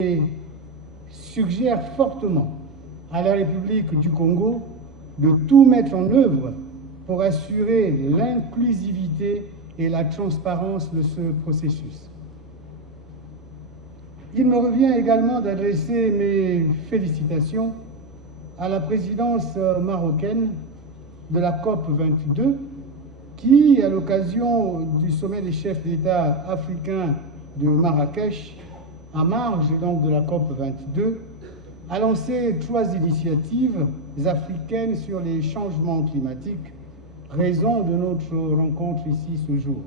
et suggère fortement à la République du Congo de tout mettre en œuvre pour assurer l'inclusivité et la transparence de ce processus. Il me revient également d'adresser mes félicitations à la présidence marocaine de la COP 22 qui, à l'occasion du sommet des chefs d'État africains de Marrakech, en marge donc de la COP 22, a lancé 3 initiatives africaines sur les changements climatiques, raison de notre rencontre ici ce jour.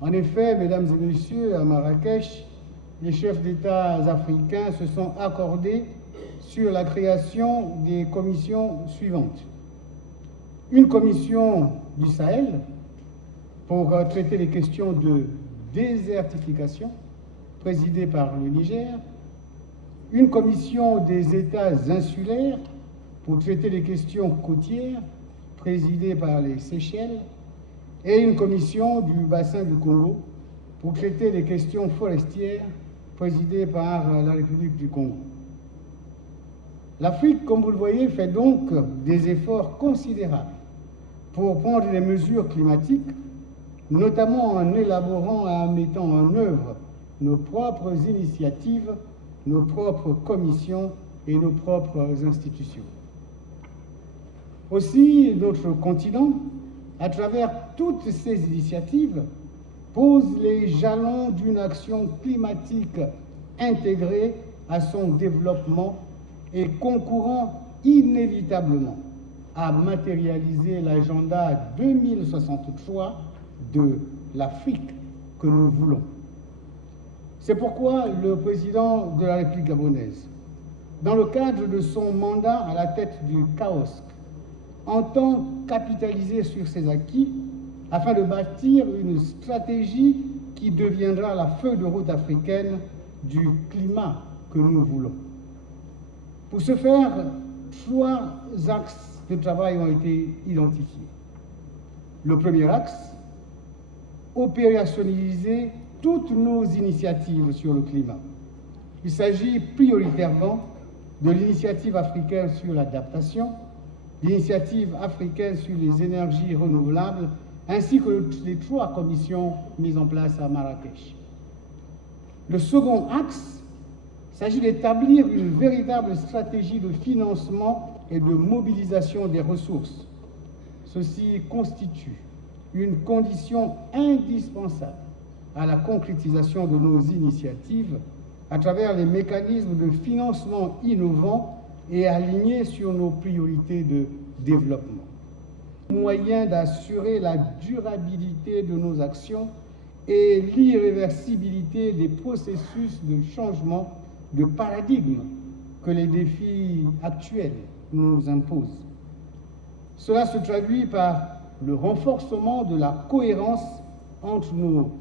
En effet, mesdames et messieurs, à Marrakech, les chefs d'État africains se sont accordés sur la création des commissions suivantes. Une commission du Sahel pour traiter les questions de désertification, présidée par le Niger, une commission des États insulaires pour traiter les questions côtières, présidée par les Seychelles, et une commission du bassin du Congo pour traiter les questions forestières, présidée par la République du Congo. L'Afrique, comme vous le voyez, fait donc des efforts considérables pour prendre des mesures climatiques, notamment en élaborant et en mettant en œuvre nos propres initiatives, nos propres commissions et nos propres institutions. Aussi, notre continent, à travers toutes ces initiatives, pose les jalons d'une action climatique intégrée à son développement et concourant inévitablement à matérialiser l'agenda 2063 de l'Afrique que nous voulons. C'est pourquoi le président de la République gabonaise, dans le cadre de son mandat à la tête du CAOSC, entend capitaliser sur ces acquis afin de bâtir une stratégie qui deviendra la feuille de route africaine du climat que nous voulons. Pour ce faire, 3 axes de travail ont été identifiés. Le premier axe, opérationnaliser toutes nos initiatives sur le climat. Il s'agit prioritairement de l'initiative africaine sur l'adaptation, l'initiative africaine sur les énergies renouvelables, ainsi que les 3 commissions mises en place à Marrakech. Le second axe s'agit d'établir une véritable stratégie de financement et de mobilisation des ressources. Ceci constitue une condition indispensable à la concrétisation de nos initiatives à travers les mécanismes de financement innovants et alignés sur nos priorités de développement. Moyen d'assurer la durabilité de nos actions et l'irréversibilité des processus de changement de paradigme que les défis actuels nous imposent. Cela se traduit par le renforcement de la cohérence entre nos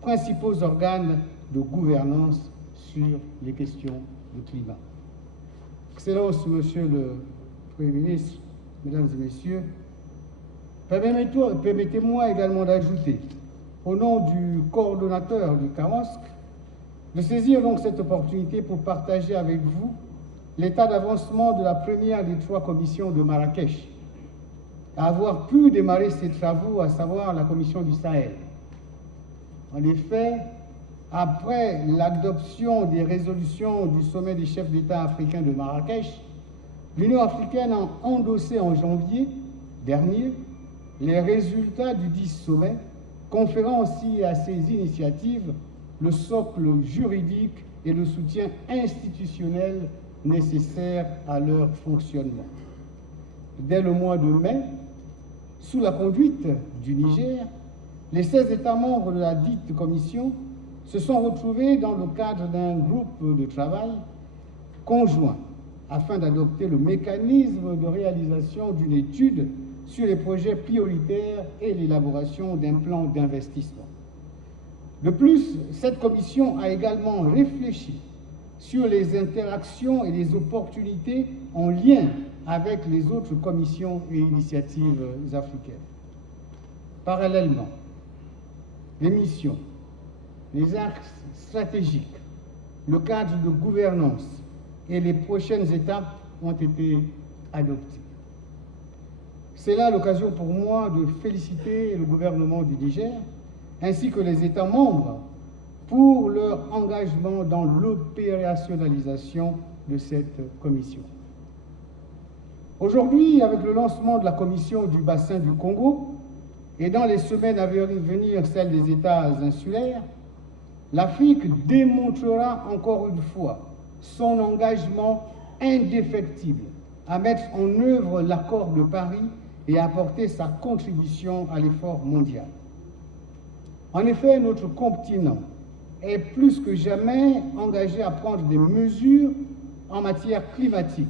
principaux organes de gouvernance sur les questions du climat. Excellence, Monsieur le Premier ministre, Mesdames et Messieurs, permettez-moi également d'ajouter, au nom du coordonnateur du CAOSC, de saisir donc cette opportunité pour partager avec vous l'état d'avancement de la première des 3 commissions de Marrakech, à avoir pu démarrer ses travaux, à savoir la commission du Sahel. En effet, après l'adoption des résolutions du sommet des chefs d'État africains de Marrakech, l'Union africaine a endossé en janvier dernier les résultats du 10 sommet, conférant aussi à ces initiatives le socle juridique et le soutien institutionnel nécessaires à leur fonctionnement. Dès le mois de mai, sous la conduite du Niger, les 16 États membres de la dite commission se sont retrouvés dans le cadre d'un groupe de travail conjoint afin d'adopter le mécanisme de réalisation d'une étude sur les projets prioritaires et l'élaboration d'un plan d'investissement. De plus, cette commission a également réfléchi sur les interactions et les opportunités en lien avec les autres commissions et initiatives africaines. Parallèlement, les missions, les axes stratégiques le cadre de gouvernance et les prochaines étapes ont été adoptées. C'est là l'occasion pour moi de féliciter le gouvernement du Niger ainsi que les États membres pour leur engagement dans l'opérationnalisation de cette commission. Aujourd'hui, avec le lancement de la commission du bassin du Congo et dans les semaines à venir celle des États insulaires, l'Afrique démontrera encore une fois son engagement indéfectible à mettre en œuvre l'accord de Paris et à apporter sa contribution à l'effort mondial. En effet, notre continent est plus que jamais engagé à prendre des mesures en matière climatique,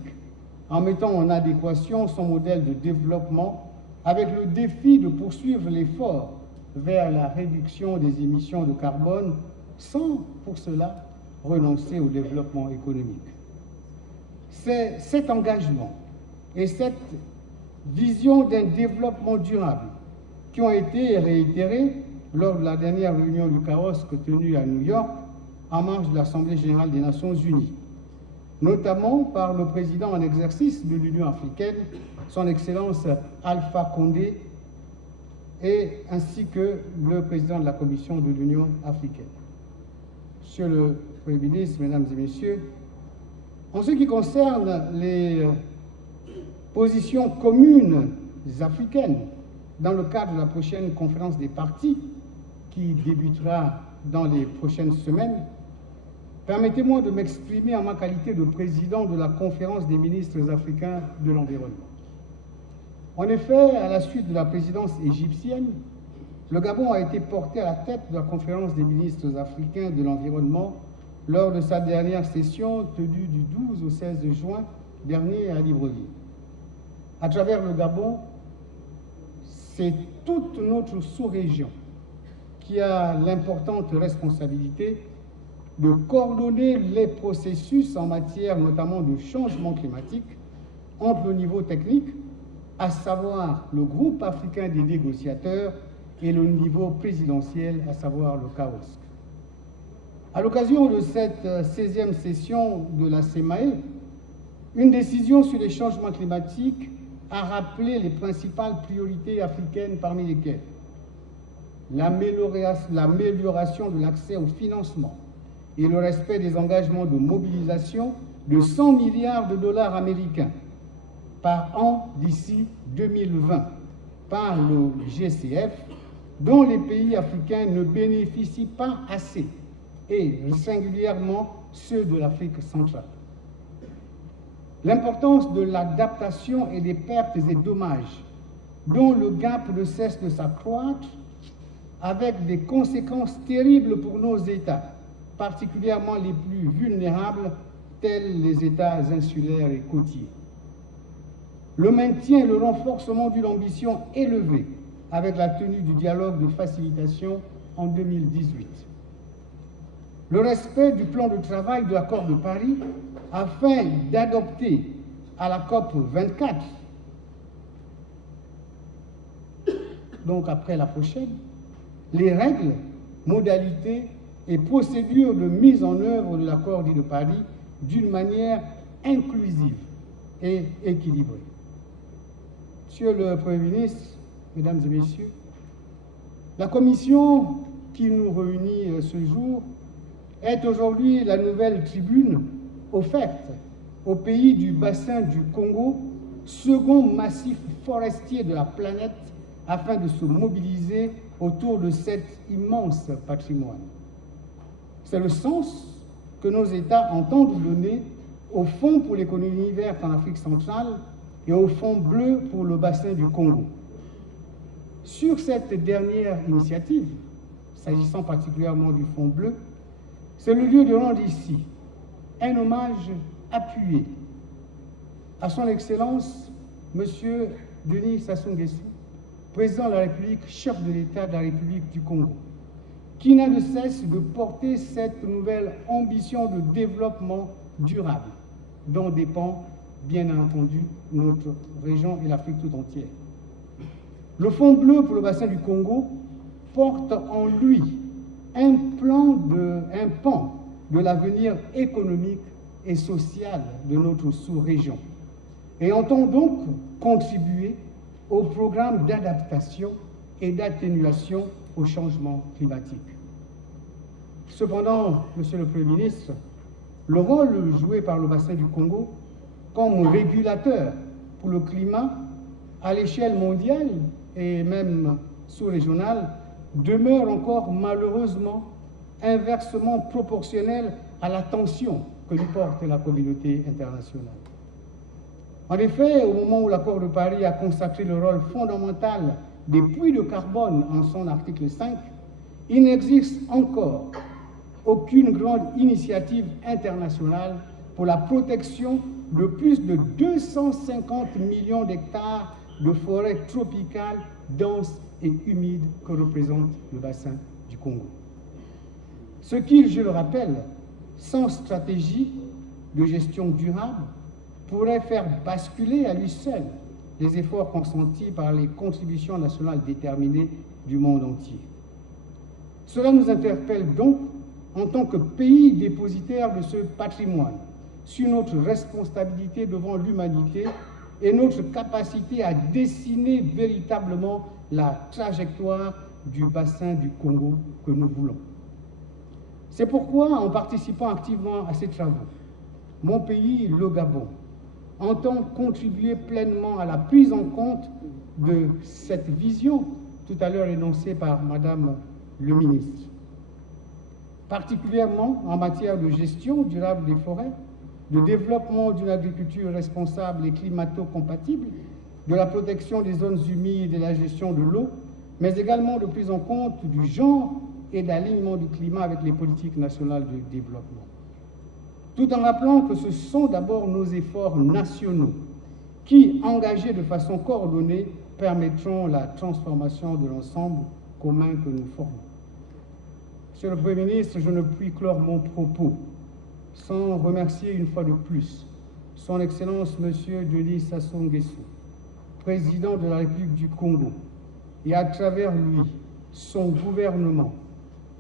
en mettant en adéquation son modèle de développement avec le défi de poursuivre l'effort vers la réduction des émissions de carbone sans, pour cela, renoncer au développement économique. C'est cet engagement et cette vision d'un développement durable qui ont été réitérés lors de la dernière réunion du CAOSC tenue à New York en marge de l'Assemblée générale des Nations unies, notamment par le président en exercice de l'Union africaine, son Excellence Alpha Condé, et ainsi que le président de la Commission de l'Union africaine. Monsieur le Premier ministre, Mesdames et Messieurs, en ce qui concerne les positions communes africaines dans le cadre de la prochaine conférence des partis qui débutera dans les prochaines semaines, permettez-moi de m'exprimer en ma qualité de président de la conférence des ministres africains de l'environnement. En effet, à la suite de la présidence égyptienne, le Gabon a été porté à la tête de la conférence des ministres africains de l'environnement lors de sa dernière session tenue du 12 au 16 juin dernier à Libreville. À travers le Gabon, c'est toute notre sous-région qui a l'importante responsabilité de coordonner les processus en matière notamment de changement climatique entre le niveau technique, à savoir le groupe africain des négociateurs, et le niveau présidentiel, à savoir le CAOSC. À l'occasion de cette 16e session de la CEMAE, une décision sur les changements climatiques a rappelé les principales priorités africaines, parmi lesquelles l'amélioration de l'accès au financement et le respect des engagements de mobilisation de 100 milliards de dollars américains par an d'ici 2020 par le GCF, dont les pays africains ne bénéficient pas assez, et singulièrement ceux de l'Afrique centrale. L'importance de l'adaptation et des pertes et dommages, dont le gap ne cesse de s'accroître, avec des conséquences terribles pour nos États, particulièrement les plus vulnérables, tels les États insulaires et côtiers. Le maintien et le renforcement d'une ambition élevée avec la tenue du dialogue de facilitation en 2018. Le respect du plan de travail de l'accord de Paris afin d'adopter à la COP 24, donc après la prochaine, les règles, modalités et procédures de mise en œuvre de l'accord dit de Paris d'une manière inclusive et équilibrée. Monsieur le Premier ministre, Mesdames et Messieurs, la commission qui nous réunit ce jour est aujourd'hui la nouvelle tribune offerte au pays du bassin du Congo, second massif forestier de la planète, afin de se mobiliser autour de cet immense patrimoine. C'est le sens que nos États entendent donner au Fonds pour l'économie verte en Afrique centrale et au Fonds bleu pour le bassin du Congo. Sur cette dernière initiative, s'agissant particulièrement du Fonds bleu, c'est le lieu de rendre ici un hommage appuyé à son Excellence, M. Denis Sassou Nguesso, président de la République, chef de l'État de la République du Congo, qui n'a de cesse de porter cette nouvelle ambition de développement durable, dont dépend, bien entendu, notre région et l'Afrique tout entière. Le Fonds bleu pour le bassin du Congo porte en lui un pan de l'avenir économique et social de notre sous-région et entend donc contribuer au programme d'adaptation et d'atténuation au changement climatique. Cependant, Monsieur le Premier ministre, le rôle joué par le bassin du Congo comme régulateur pour le climat à l'échelle mondiale et même sous-régionale demeure encore malheureusement inversement proportionnel à l'attention que lui porte la communauté internationale. En effet, au moment où l'accord de Paris a consacré le rôle fondamental des puits de carbone en son article 5, il n'existe encore aucune grande initiative internationale pour la protection de plus de 250 millions d'hectares de forêts tropicales denses et humides que représente le bassin du Congo. Ce qui, je le rappelle, sans stratégie de gestion durable, pourrait faire basculer à lui seul les efforts consentis par les contributions nationales déterminées du monde entier. Cela nous interpelle donc en tant que pays dépositaire de ce patrimoine, sur notre responsabilité devant l'humanité et notre capacité à dessiner véritablement la trajectoire du bassin du Congo que nous voulons. C'est pourquoi, en participant activement à ces travaux, mon pays, le Gabon, entend contribuer pleinement à la prise en compte de cette vision tout à l'heure énoncée par Madame le ministre, particulièrement en matière de gestion durable des forêts, de développement d'une agriculture responsable et climato-compatible, de la protection des zones humides et de la gestion de l'eau, mais également de prise en compte du genre et d'alignement du climat avec les politiques nationales de développement. Tout en rappelant que ce sont d'abord nos efforts nationaux qui, engagés de façon coordonnée, permettront la transformation de l'ensemble commun que nous formons. Monsieur le Premier ministre, je ne puis clore mon propos sans remercier une fois de plus Son Excellence M. Denis Sassou Nguesso, président de la République du Congo, et à travers lui, son gouvernement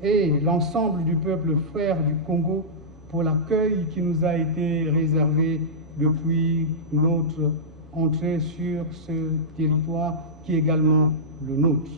et l'ensemble du peuple frère du Congo pour l'accueil qui nous a été réservé depuis notre entrée sur ce territoire qui est également le nôtre.